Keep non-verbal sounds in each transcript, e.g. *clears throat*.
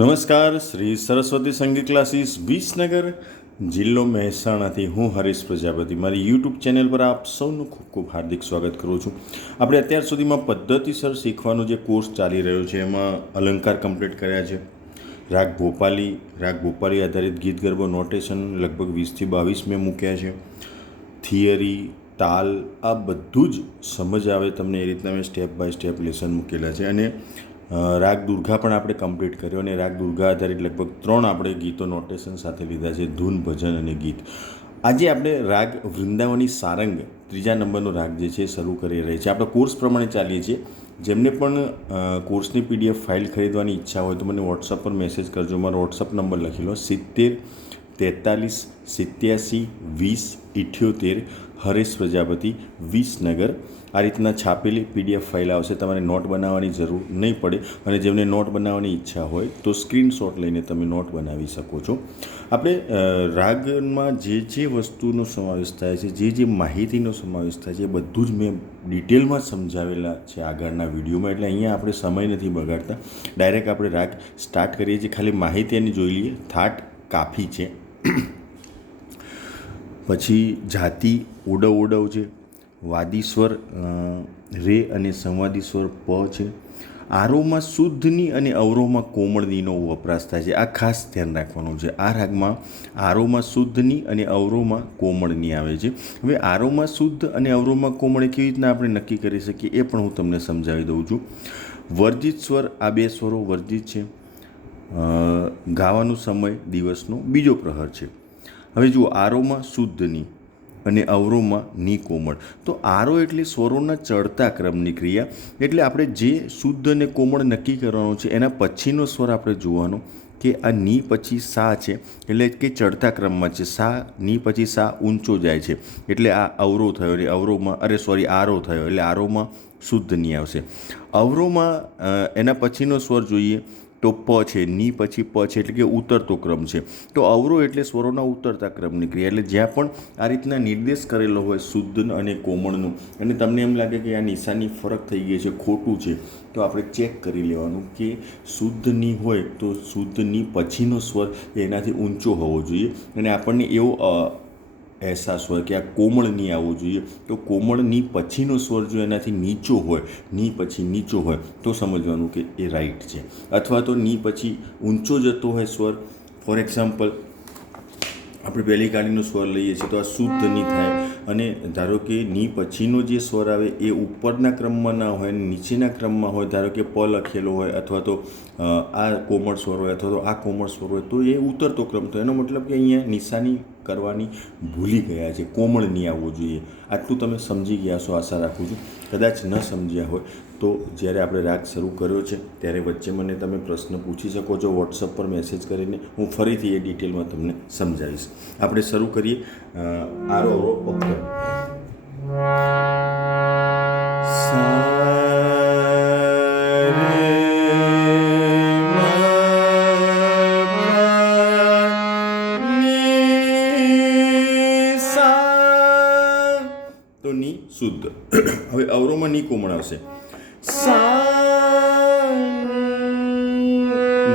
નમસ્કાર, શ્રી સરસ્વતી સંગીત ક્લાસીસ વિસનગર, જિલ્લો મહેસાણાથી હું હરીશ પ્રજાપતિ. મારી યુટ્યુબ ચેનલ પર આપ સૌનું ખૂબ ખૂબ હાર્દિક સ્વાગત કરું છું. આપણે અત્યાર સુધીમાં પદ્ધતિસર શીખવાનો જે કોર્સ ચાલી રહ્યો છે, એમાં અલંકાર કમ્પ્લીટ કર્યા છે. રાગ ભોપાલી રાગ ભોપાલી આધારિત ગીત ગરબો નોટેશન લગભગ વીસથી બાવીસ મેં મૂક્યા છે. થિયરી, તાલ, આ બધું જ સમજ આવે, તમને એ રીતના મેં સ્ટેપ બાય સ્ટેપ લેસન મૂકેલા છે. અને રાગ દુર્ગા પણ આપણે કમ્પ્લીટ કર્યો અને રાગ દુર્ગા આધારિત લગભગ ત્રણ આપણે ગીતો નોટેશન સાથે લીધા છે, ધૂન ભજન અને ગીત. આજે આપણે રાગ વૃંદાવની સારંગ, ત્રીજા નંબરનો રાગ જે છે, શરૂ કરી રહી છે. આપણે કોર્સ પ્રમાણે ચાલીએ છીએ. જેમને પણ કોર્સની પીડીએફ ફાઇલ ખરીદવાની ઈચ્છા હોય તો મને વોટ્સઅપ પર મેસેજ કરજો. મારો વોટ્સઅપ નંબર લખી લો, સિત્તેર તેતાલીસ, સિત્યાસી, વીસ, ઇઠ્યોતેર, હરેશ પ્રજાપતિ વિસનગર આ રીતના છાપેલી પીડીએફ ફાઇલ આવશે. તમારે નોટ બનાવવાની જરૂર નહીં પડે અને જેમને નોટ બનાવવાની ઈચ્છા હોય તો સ્ક્રીનશોટ લઈને તમે નોટ બનાવી શકો છો. આપણે રાગમાં જે જે વસ્તુનો સમાવેશ થાય છે, જે જે માહિતીનો સમાવેશ થાય છે, એ બધું જ મેં ડિટેલમાં સમજાવેલા છે આગળના વિડીયોમાં. એટલે અહીંયા આપણે સમય નથી બગાડતા. ડાયરેક્ટ આપણે રાગ સ્ટાર્ટ કરીએ છીએ. ખાલી માહિતી એની જોઈ લઈએ. થાટ કાફી છે. *clears throat* પછી જાતિ ઓડવ ઓડવ છે. વાદી સ્વર રે અને સંવાદી સ્વર પ છે. આરોમાં શુદ્ધની અને અવરોમાં કોમળનીનો વપરાશ થાય છે. આ ખાસ ધ્યાન રાખવાનું છે. આ રાગમાં આરોમાં શુદ્ધની અને અવરોમાં કોમળની આવે છે. હવે આરોમાં શુદ્ધ અને અવરોમાં કોમળ કેવી રીતના આપણે નક્કી કરી શકીએ એ પણ હું તમને સમજાવી દઉં છું. વર્જિત સ્વર આ બે સ્વરો વર્જિત છે. ગાવાનો સમય દિવસનો બીજો પ્રહર છે. હવે જુઓ, આરોમાં શુદ્ધની અને અવરોમાં ની કોમળ તો આરો એટલે સ્વરોના ચડતા ક્રમની ક્રિયા. એટલે આપણે જે શુદ્ધ અને કોમળ નક્કી કરવાનો છે, એના પછીનો સ્વર આપણે જોવાનો કે આ ની પછી સા છે. એટલે કે ચડતા ક્રમમાં છે. સા, ની પછી સા ઊંચો જાય છે. એટલે આ અવરો થયો એટલે અવરોમાં, અરે સોરી, આરો થયો. એટલે આરોમાં શુદ્ધની આવશે. અવરોમાં એના પછીનો સ્વર જોઈએ તો પ છે, ની પછી પ છે, એટલે કે ઉતરતો ક્રમ છે. તો અવરો એટલે સ્વરોના ઉતરતા ક્રમની ક્રિયા. એટલે જ્યાં પણ આ રીતના નિર્દેશ કરેલો હોય શુદ્ધ અને કોમળનું, અને તમને એમ લાગે કે આ નિશાની ફરક થઈ ગઈ છે, ખોટું છે, તો આપણે ચેક કરી લેવાનું કે શુદ્ધની હોય તો શુદ્ધની પછીનો સ્વર એનાથી ઊંચો હોવો જોઈએ. અને આપણને એવો અહેસાસ હોય કે આ કોમળની આવવું જોઈએ, તો કોમળની પછીનો સ્વર જો એનાથી નીચો હોય, ની પછી નીચો હોય, તો સમજવાનું કે એ રાઈટ છે. અથવા તો ની પછી ઊંચો જતો હોય સ્વર ફોર એક્ઝામ્પલ આપણે પહેલી કાળીનો સ્વર લઈએ છીએ તો આ શુદ્ધની થાય. અને ધારો કે ની પછીનો જે સ્વર આવે એ ઉપરના ક્રમમાં ના હોય નીચેના ક્રમમાં હોય, ધારો કે પ લખેલો હોય અથવા તો આ કોમળ સ્વર હોય અથવા તો આ કોમળ સ્વર હોય, તો એ ઉતરતો ક્રમ તો એનો મતલબ કે અહીંયા નિશાની કરવાની ભૂલી ગયા છે. કોમળ નહીં આવવું જોઈએ. આટલું તમે સમજી ગયા છો, આશા રાખું છું. કદાચ ન સમજ્યા હોય તો જ્યારે આપણે રાગ શરૂ કર્યો છે, ત્યારે વચ્ચે મને તમે પ્રશ્ન પૂછી શકો છો. વોટ્સઅપ પર મેસેજ કરીને હું ફરીથી એ ડિટેલમાં તમને સમજાવીશ. આપણે શરૂ કરીએ આરો અવરો શુદ્ધ. હવે અવરોમાં ની કોમળ આવશે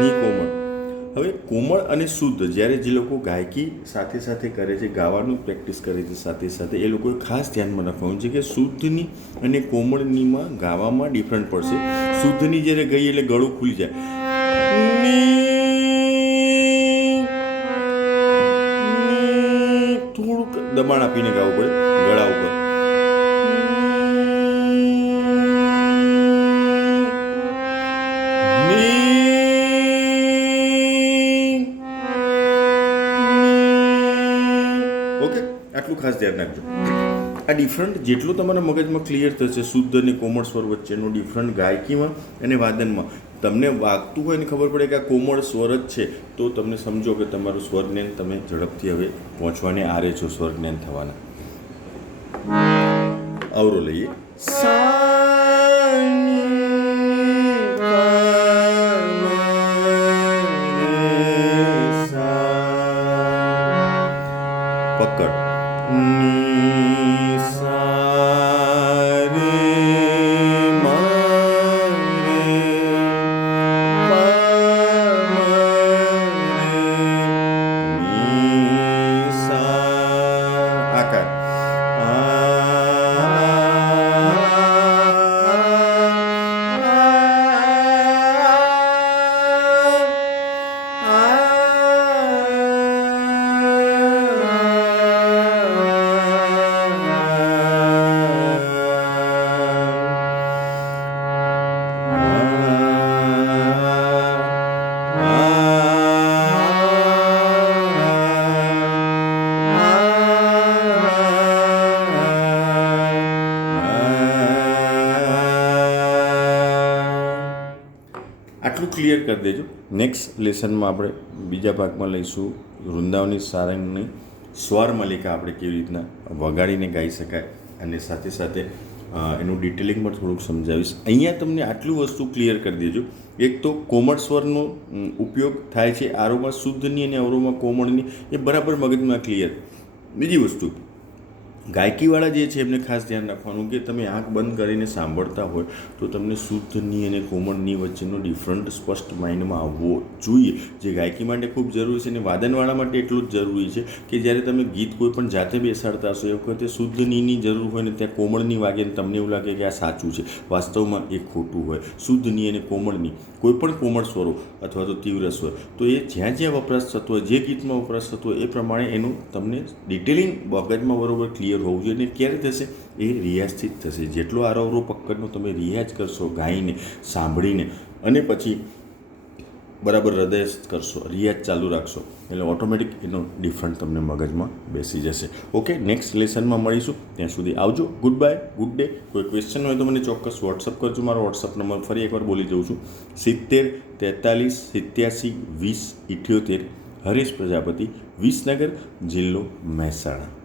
ની કોમળ હવે કોમળ અને શુદ્ધ જ્યારે જે લોકો ગાયકી સાથે સાથે કરે છે, ગાવાનું પ્રેક્ટિસ કરે છે સાથે સાથે, એ લોકોએ ખાસ ધ્યાનમાં રાખવાનું છે કે શુદ્ધની અને કોમળનીમાં ગાવામાં ડિફરન્ટ પડશે. શુદ્ધની જ્યારે ગઈ એટલે ગળું ખુલી જાય. થોડુંક દબાણ આપીને ગાવું પડે, ગળા ઉપર. આટલું ખાસ ધ્યાન રાખજો. આ ડિફરન્ટ જેટલું તમારા મગજમાં ક્લિયર થશે, શુદ્ધ અને કોમળ સ્વર વચ્ચેનો ડિફરન્ટ ગાયકીમાં અને વાદનમાં. તમને વાગતું હોય ને ખબર પડે કે આ કોમળ સ્વર જ છે, તો તમને સમજો કે તમારું સ્વર જ્ઞાન તમે ઝડપથી હવે પહોંચવાને આરે છો સ્વર જ્ઞાન થવાના. અવરો લઈએ. પકડ ક્લિયર કરી દેજો. નેક્સ્ટ લેસનમાં આપણે બીજા ભાગમાં લઈશું. વૃંદાવની સારંગની સ્વર મલિકા આપણે કેવી રીતના વગાડીને ગાઈ શકાય અને સાથે સાથે એનું ડિટેલિંગ પણ થોડુંક સમજાવીશ. અહીંયા તમને આટલું વસ્તુ ક્લિયર કરી દેજો. એક તો કોમળ સ્વરનો ઉપયોગ થાય છે. આરોમાં શુદ્ધની અને અવરોમાં કોમળની એ બરાબર મગજમાં ક્લિયર બીજી વસ્તુ ગાયકીવાળા જે છે, એમને ખાસ ધ્યાન રાખવાનું કે તમે આંખ બંધ કરીને સાંભળતા હોય, તો તમને શુદ્ધની અને કોમળની વચ્ચેનો ડિફરન્ટ સ્પષ્ટ માઇન્ડમાં આવવો જોઈએ. જે ગાયકી માટે ખૂબ જરૂરી છે અને વાદનવાળા માટે એટલું જ જરૂરી છે કે જ્યારે તમે ગીત કોઈ પણ જાતે બેસાડતા હશો, એ વખતે શુદ્ધનીની જરૂર હોય ને ત્યાં કોમળની વાગે તમને એવું લાગે કે આ સાચું છે. વાસ્તવમાં એ ખોટું હોય. શુદ્ધની અને કોમળની, કોઈ પણ કોમળ સ્વરો અથવા તો તીવ્ર સ્વર, તો એ જ્યાં જ્યાં વપરાશ થતો હોય, જે ગીતમાં વપરાશ થતો હોય, એ પ્રમાણે એનું તમને ડિટેલિંગ મગજમાં બરોબર ક્લિયર હોવું જોઈએ અને ક્યારે થશે? એ રિયાઝથી જ થશે. જેટલો આરોવરો પક્કડનો તમે રિયાઝ કરશો, ગાઈને, સાંભળીને, અને પછી બરાબર હૃદય કરશો, રિયાઝ ચાલુ રાખશો, એટલે ઓટોમેટિક એનો ડિફરન્ટ તમને મગજમાં બેસી જશે. ઓકે, નેક્સ્ટ લેસનમાં મળીશું. ત્યાં સુધી આવજો. Good bye, good day. કોઈ ક્વેશ્ચન હોય તો મને ચોક્કસ વોટ્સઅપ કરજો. મારો વોટ્સઅપ નંબર ફરી એકવાર બોલી જઉં છું. સિત્તેર, તેતાલીસ, સિત્યાસી, વીસ, ઇઠ્યોતેર, હરીશ પ્રજાપતિ, વિસનગર, જિલ્લો મહેસાણા.